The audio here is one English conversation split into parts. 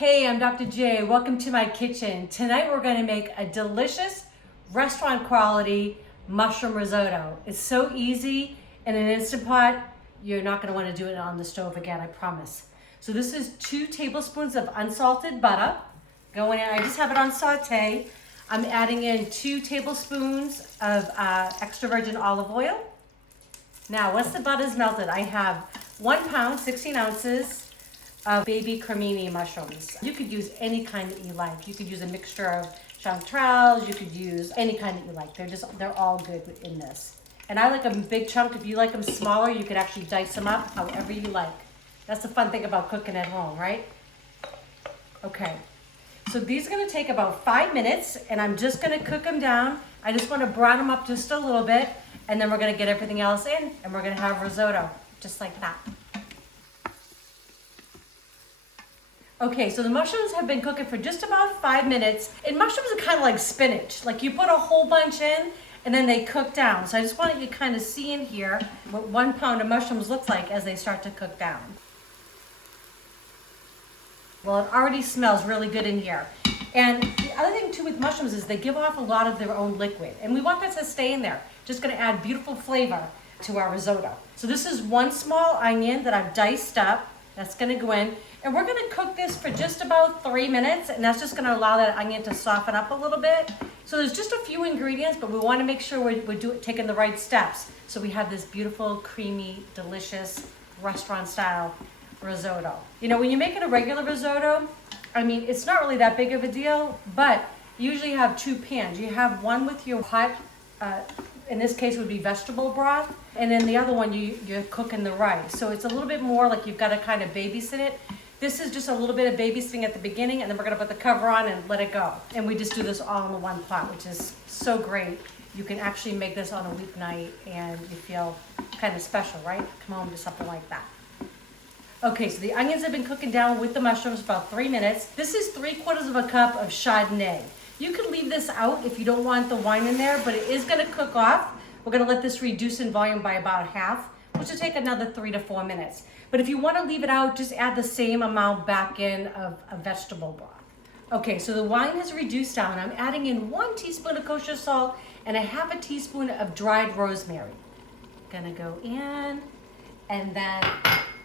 Hey, I'm Dr. J. Welcome to my kitchen. Tonight we're going to make a delicious restaurant quality mushroom risotto. It's so easy in an Instant Pot. You're not going to want to do it on the stove again, I promise. So this is 2 tablespoons of unsalted butter going in. I just have it on Sauté. I'm adding in 2 tablespoons of extra virgin olive oil. Now, once the butter is melted, I have 1 pound, 16 ounces of baby cremini mushrooms. You could use any kind that you like. You could use a mixture of chanterelles. You could use any kind that you like. They're all good in this. And I like them big chunk. If you like them smaller, you could actually dice them up however you like. That's the fun thing about cooking at home, right? Okay. So these are gonna take about 5 minutes, and I'm just gonna cook them down. I just wanna brown them up just a little bit, and then we're gonna get everything else in, and we're gonna have risotto, just like that. Okay, so the mushrooms have been cooking for just about 5 minutes, and mushrooms are kind of like spinach. Like you put a whole bunch in, and then they cook down. So I just wanted you to kind of see in here what 1 pound of mushrooms looks like as they start to cook down. Well, it already smells really good in here. And the other thing too with mushrooms is they give off a lot of their own liquid, and we want that to stay in there. Just gonna add beautiful flavor to our risotto. So this is 1 small onion that I've diced up. That's gonna go in. And we're gonna cook this for just about 3 minutes, and that's just gonna allow that onion to soften up a little bit. So there's just a few ingredients, but we wanna make sure we're taking the right steps. So we have this beautiful, creamy, delicious, restaurant-style risotto. You know, when you're making a regular risotto, I mean, it's not really that big of a deal, but you usually have 2 pans. You have one with your hot, in this case it would be vegetable broth, and then the other one you're cooking the rice. So it's a little bit more like you've got to kind of babysit it. This is just a little bit of babysitting at the beginning, and then we're gonna put the cover on and let it go. And we just do this all in the one pot, which is so great. You can actually make this on a weeknight and you feel kind of special, right? Come home to something like that. Okay, so the onions have been cooking down with the mushrooms for about 3 minutes. This is 3/4 of a cup of chardonnay. You can leave this out if you don't want the wine in there, but it is gonna cook off. We're gonna let this reduce in volume by about half, which will take another 3 to 4 minutes. But if you wanna leave it out, just add the same amount back in of a vegetable broth. Okay, so the wine has reduced down. I'm adding in 1 teaspoon of kosher salt and a 1/2 teaspoon of dried rosemary. Gonna go in, and then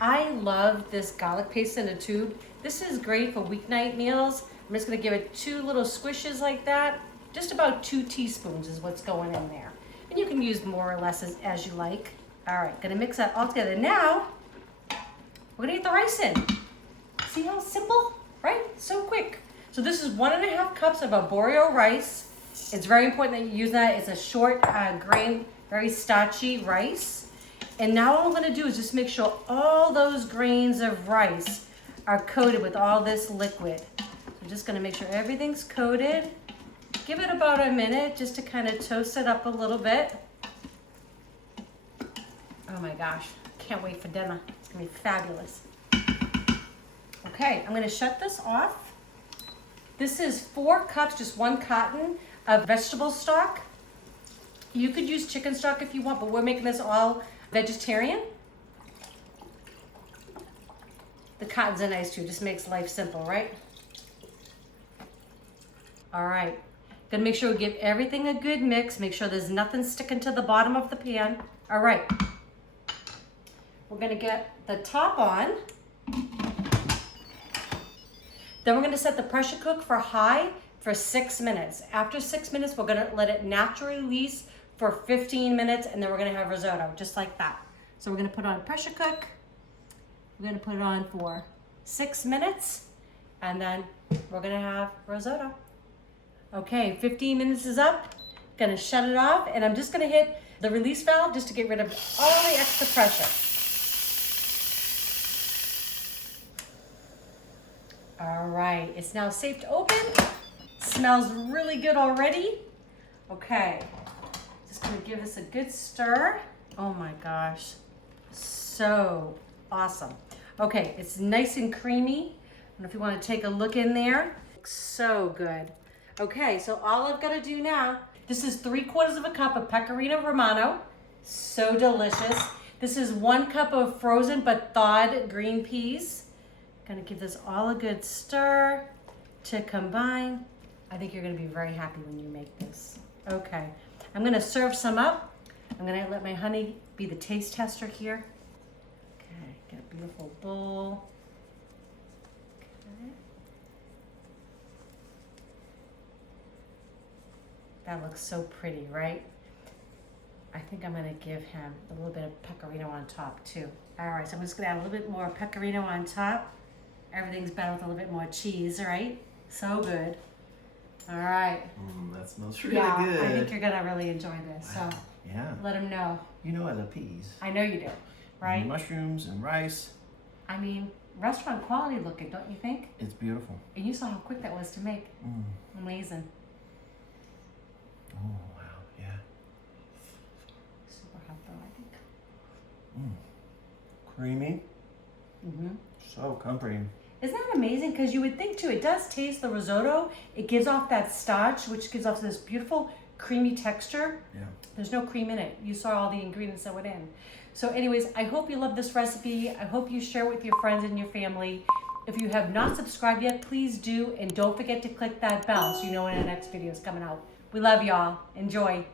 I love this garlic paste in a tube. This is great for weeknight meals. I'm just gonna give it 2 little squishes like that. Just about 2 teaspoons is what's going in there. And you can use more or less as you like. All right, gonna mix that all together. Now, we're gonna get the rice in. See how simple, right? So quick. So this is 1.5 cups of arborio rice. It's very important that you use that. It's a short grain, very starchy rice. And now all I'm gonna do is just make sure all those grains of rice are coated with all this liquid. So I'm just gonna make sure everything's coated. Give it about a minute just to kind of toast it up a little bit. Oh my gosh, can't wait for dinner. It's gonna be fabulous. Okay, I'm gonna shut this off. This is 4 cups, just 1 carton of vegetable stock. You could use chicken stock if you want, but we're making this all vegetarian. The cartons are nice too, just makes life simple, right? All right, gonna make sure we give everything a good mix. Make sure there's nothing sticking to the bottom of the pan. All right, we're gonna get the top on. Then we're gonna set the pressure cook for high for 6 minutes. After 6 minutes, we're gonna let it naturally release for 15 minutes, and then we're gonna have risotto, just like that. So we're gonna put on a pressure cook. We're gonna put it on for 6 minutes, and then we're gonna have risotto. Okay, 15 minutes is up. Gonna shut it off, and I'm just gonna hit the release valve just to get rid of all the extra pressure. All right, it's now safe to open. Smells really good already. Okay, just gonna give this a good stir. Oh my gosh, so awesome. Okay, it's nice and creamy. I don't know if you wanna take a look in there. So good. Okay, so all I've gotta do now, this is 3/4 of a cup of pecorino Romano. So delicious. This is 1 cup of frozen but thawed green peas. Gonna give this all a good stir to combine. I think you're gonna be very happy when you make this. Okay, I'm gonna serve some up. I'm gonna let my honey be the taste tester here. Okay, get a beautiful bowl. Okay. That looks so pretty, right? I think I'm gonna give him a little bit of pecorino on top too. All right, so I'm just gonna add a little bit more pecorino on top. Everything's better with a little bit more cheese, right? So good. All right. That smells really yeah, good. I think you're gonna really enjoy this. Wow. So Yeah. let him know. You know I love peas. I know you do, right? Mushrooms and rice. I mean, restaurant quality looking, don't you think? It's beautiful. And you saw how quick that was to make. Amazing. Oh, wow. Yeah. Super hot though, I think. Creamy. Mm-hmm. So comforting. Isn't that amazing? Because you would think too, it does taste the risotto. It gives off that starch, which gives off this beautiful creamy texture. Yeah. There's no cream in it. You saw all the ingredients that went in. So anyways, I hope you love this recipe. I hope you share it with your friends and your family. If you have not subscribed yet, please do. And don't forget to click that bell so you know when our next video is coming out. We love y'all. Enjoy.